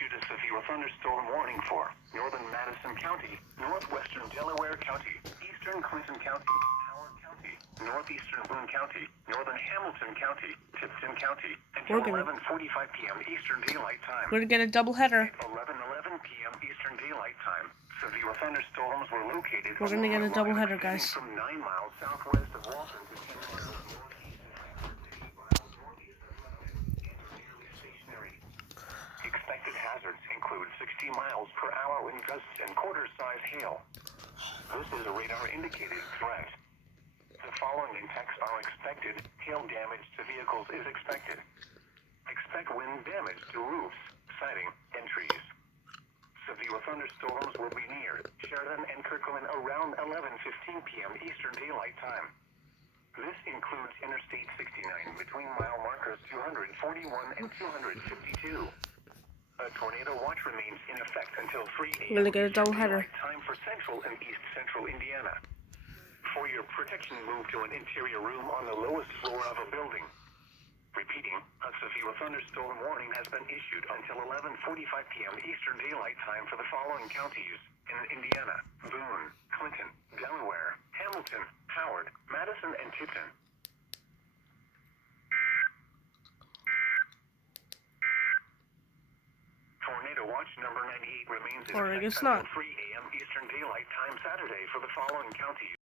issued a severe thunderstorm warning for northern Madison County, northwestern Delaware County, eastern Clinton County, Howard County, northeastern Boone County, northern Hamilton County, Tipton County, until 11:45 p.m. Eastern Daylight Time. We're gonna get a doubleheader. 11:11 p.m. Eastern Daylight Time. Severe thunderstorms were located. We're gonna get a doubleheader, guys. From 9 miles southwest of Walton to 10 miles northeast of Expected hazards include 60 miles per hour wind gusts and quarter-size hail. This is a radar-indicated threat. The following impacts are expected. Hail damage to vehicles is expected. Expect wind damage to roofs, siding, and trees. Severe thunderstorms will be near Sheridan and Kirkland around 11:15 p.m. Eastern Daylight Time. This includes Interstate 69 between mile markers 241 and 252. A tornado watch remains in effect until 3 a.m. We're gonna get a doubleheader. Time for central and east central Indiana. For your protection, move to an interior room on the lowest floor of a building. Repeating, a severe thunderstorm warning has been issued until 11:45 p.m. Eastern Daylight Time for the following counties in Indiana: Boone, Clinton, Delaware, Hamilton, Howard, Madison, and Tipton. Tornado watch number 98 remains in Or I effect guess until not. 3 a.m. Eastern Daylight Time Saturday for the following counties.